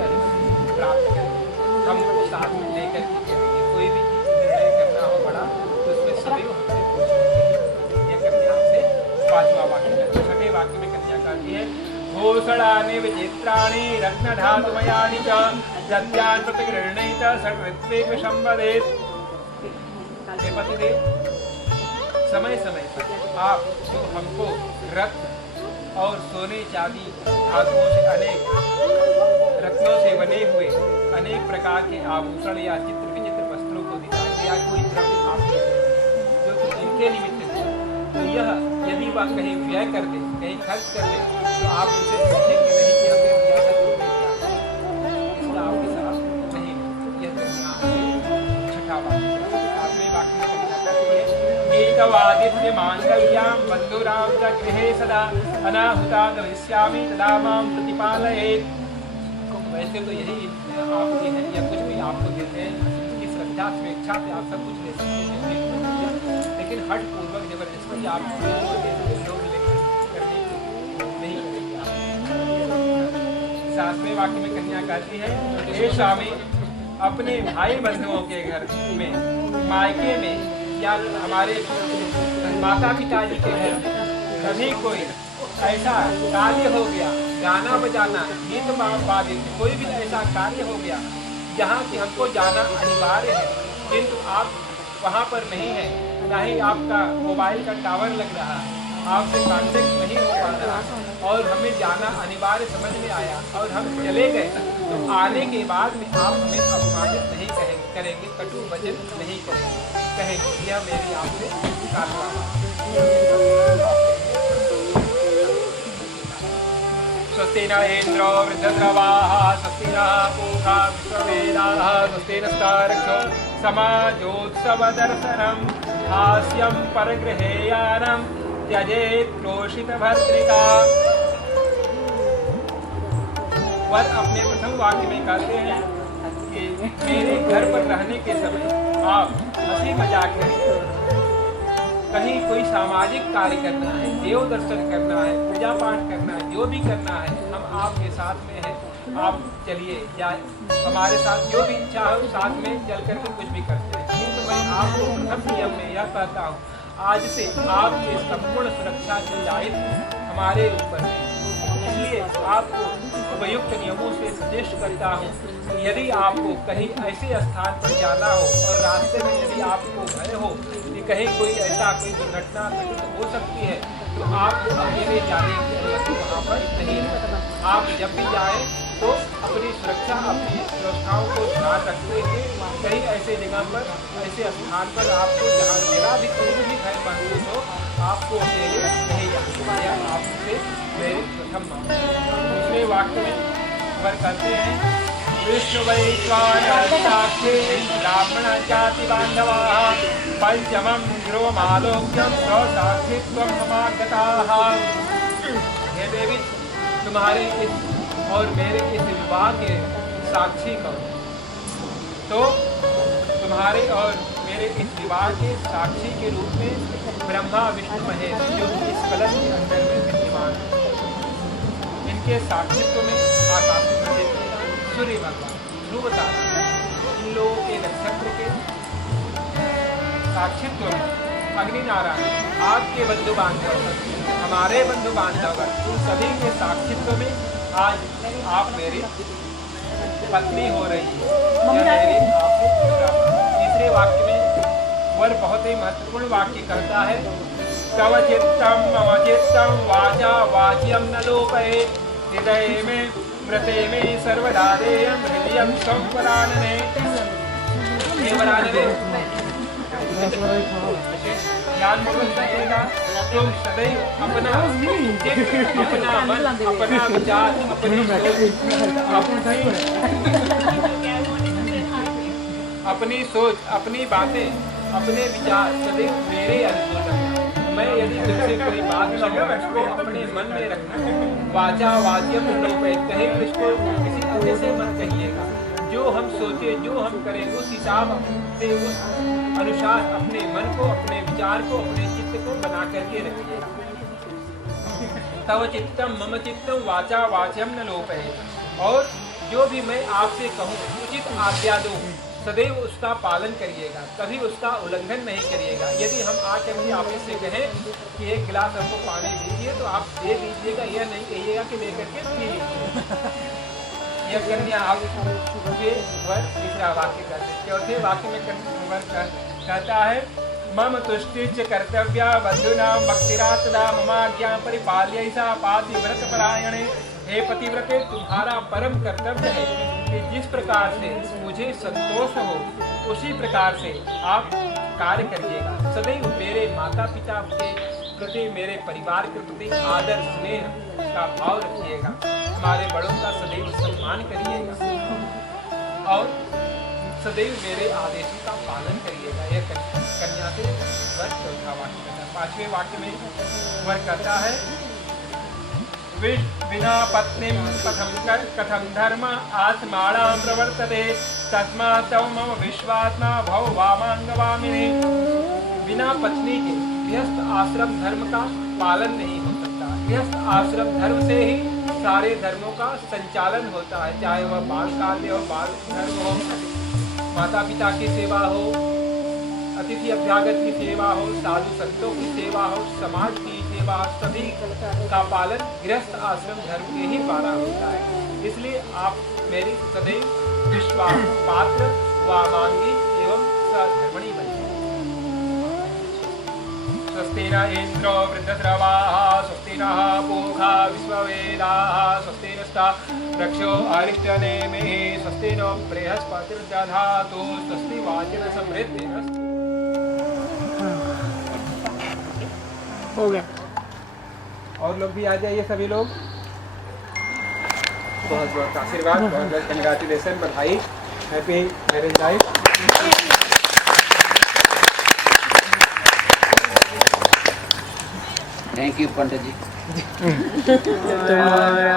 प्राप्त करेंगे। हम साथ में लेकर के करेंगे, कोई भी निर्णय करना हो बड़ा, तो उसमें सदैव हमसे पूछेंगे। यह कन्या आपसे पांचवा वाक्य। छठे वाक्य में कन्या कहती है, भूषणानि विचित्राणि रत्नधातुमयानि च यद्यान् प्रतिगृह्णीत सर्वत्वेक संवदेत्। हे पतिदेव, समय समय पर आप जो हमको रत्न और सोने चांदी धातुओं से अनेक रत्नों से बने हुए अनेक प्रकार के आभूषण या चित्र विचित्र वस्त्रों को दिखाएंगे, या कोई द्रव्य आप जो कि इनके निमित्त है, तो यह यदि वह कहीं व्यय कर दे, कहीं खर्च कर दे, तो आप उनसे पूछेंगे नहीं कि हमें व्यय कर इसका आपके साथ नहीं। यह छठा वाक्य। सातवें वाक्य में कन्या कहती है, गीतवादित्य मांगल्यां बंधुरां च गृहे सदा अनाहुता गमिष्यामि तदा मां प्रतिपालयेत्। वैसे तो यही आपके हैं, या कुछ भी आपको देते हैं, इस श्रद्धा स्वेच्छा से आप सब कुछ ले सकते हैं, लेकिन हठ पूर्वक जबरदस्ती आप लोग करने नहीं करेंगे। सातवें वाक्य में कन्या कहती है, हे स्वामी, अपने भाई बंधुओं के घर में, मायके में, या हमारे माता पिताजी के घर में कभी कोई ऐसा कार्य हो गया, गाना बजाना, गीत वादित, कोई भी ऐसा कार्य हो गया जहाँ कि हमको जाना अनिवार्य है, किंतु आप वहाँ पर नहीं है, ना ही आपका मोबाइल का टावर लग रहा है, आपसे कांटेक्ट नहीं हो पा रहा और हमें जाना अनिवार्य समझ में आया और हम चले गए, तो आने के बाद में आप हमें अपमानित नहीं करेंगे, कटु वचन नहीं कहेंगे। यह मेरी आपसे प्रार्थना है। स्वस्ति न इंद्रो वृद्धद्रवाः स्वस्ति नः पूषा विश्ववेदाः स्वस्ति नस्तारक्षो समाजोत्सवदर्शनं हास्यं परगृहेयानं त्यजेत् क्रोशितभर्त्रिका। वर अपने प्रथम वाक्य में कहते हैं कि मेरे घर पर रहने के समय आप हंसी मजाक करें, कहीं कोई सामाजिक कार्य करना है, देव दर्शन करना है, पूजा पाठ करना है, जो भी करना है हम आपके साथ में हैं, आप चलिए जाए, हमारे साथ जो भी इच्छा हो साथ में चल करके कुछ भी करते हैं। किंतु मैं आपको प्रथम नियम में यह कहता हूँ, आज से आपके संपूर्ण सुरक्षा के दायित्व हमारे ऊपर है, इसलिए आपको उपयुक्त नियमों से सजेस्ट करता हूँ। यदि आपको कहीं ऐसे स्थान पर जाना हो और रास्ते में यदि आपको भय हो कि कहीं कोई ऐसा कोई दुर्घटना घटित हो सकती है, तो आपको अकेले जाने की अनुमति वहाँ पर नहीं है। आप जब भी जाएं तो अपनी सुरक्षा, अपनी व्यवस्थाओं को ध्यान रखते हुए कहीं ऐसे जगह पर, ऐसे स्थान पर आपको जहाँ जरा भी कोई भी भय महसूस हो, आपको अकेले नहीं जाना। यह आपसे मेरे प्रथम मांग। दूसरे वाक्य में वर कहते हैं, विष्णु वैश्वानसाक्षी ब्राह्मण जाति बांधवाः पंचमं ध्रुवमालोक्यं स्वसाक्षित्वं ममागताः। हे देवी, तुम्हारे इस और मेरे इस विवाह के साक्षी करो, तो तुम्हारे और मेरे इस विवाह के साक्षी के रूप में ब्रह्मा विष्णु महेश जो इस कलश के अंदर में विद्यमान है, इनके साक्षित्व में आकाश में सूर्य भगवान, ध्रुव तारा, इन लोगों के नक्षत्र के साक्षित्व में अग्नि नारायण, आपके बंधु बांधव, हमारे बंधु बांधव, उन सभी के साक्षित्व में आज आप मेरी पत्नी हो रही है। यह मेरी आपसे तीसरे वाक्य में वर बहुत ही महत्वपूर्ण वाक्य कहता है, तव चित्तम मम चित्तम वाचा वाच्यम न लोपयेत् हृदय में व्रते में सर्वदा देयं हृदयं त्वं वरानने। हे वरानने, ध्यान पूर्वक करिएगा, तुम सदैव अपना चित्त, अपना मन, अपना विचार, अपनी सोच, अपनी बातें, अपने विचार सदैव मेरे अनुकूल रखना। मैं यदि तुमसे कोई बात कहूँ उसको अपने मन में रखना। वाचा वाच्यम लोपयेत्, कहे इसको किसी अन्य से मत कहिएगा। जो हम सोचे, जो हम करें, उस हिसाब से, उस अनुसार अपने मन को, अपने विचार को, अपने चित्त को बना करके रखिए। तव चित्तम मम चित्तम वाचा वाच्यम न लोपयेत्। और जो भी मैं आपसे कहूँ, उचित आज्ञा दूँ, सदैव उसका पालन करिएगा, कभी उसका उल्लंघन नहीं करिएगा। यदि हम आकर के आप से कहें कि एक गिलास हमको पानी दीजिए, तो आप दे दीजिएगा, यह नहीं कहिएगा कि लेकर के पी लीजिए। यह कन्या आपके वर तीसरा वाक्य कहते। चौथे वाक्य में वर कहता है, मम तुष्टिच कर्तव्या बंधुना भक्तिरातदा ममाज्ञा परिपाल्य सा पातिव्रत परायणे। हे पतिव्रते, तुम्हारा परम कर्तव्य है कि जिस प्रकार से मुझे संतोष हो उसी प्रकार से आप कार्य करिएगा। सदैव मेरे माता पिता के प्रति, मेरे परिवार के प्रति आदर स्नेह का भाव रखिएगा, हमारे बड़ों का सदैव सम्मान करिएगा और सदैव मेरे आदेशों का पालन करिएगा। यह कन्या से वर चौथा वाक्य कहता है। पांचवें वाक्य में वर कहता है, विना पत्नी कथम धर्म आत्माणां प्रवर्तते तस्मात् मम विश्वात्मा भव वामांगवामिनी। बिना पत्नी के गृहस्थ आश्रम धर्म का पालन नहीं हो सकता। गृहस्थ आश्रम धर्म से ही सारे धर्मों का संचालन होता है, चाहे वह बाल कार्य हो, बाल धर्म हो, माता पिता की सेवा हो, अतिथि अभ्यागत की सेवा हो, साधु संतों की सेवा हो, समाज की सेवा, सभी का पालन गृहस्थ आश्रम धर्म के ही द्वारा होता है। इसलिए आप मेरी सदैव विश्वास पात्र वामांगी एवं सधर्मणी बने। स्वस्ति न इंद्रो वृद्धश्रवाः स्वस्ति नः पूषा विश्ववेदाः स्वस्ति नक्षो अरिष्टनेमिः स्वस्ति नो बृहस्पतिर्दधातु स्वस्ति वाचन समृद्धिरस्तु। हो गया। और लोग भी आ जाइए सभी लोग। बहुत बहुत आशीर्वाद, बहुत बहुत कंग्रेचुलेसन, बधाई, happy marriage life. Thank you Pandit ji. तुम्हारा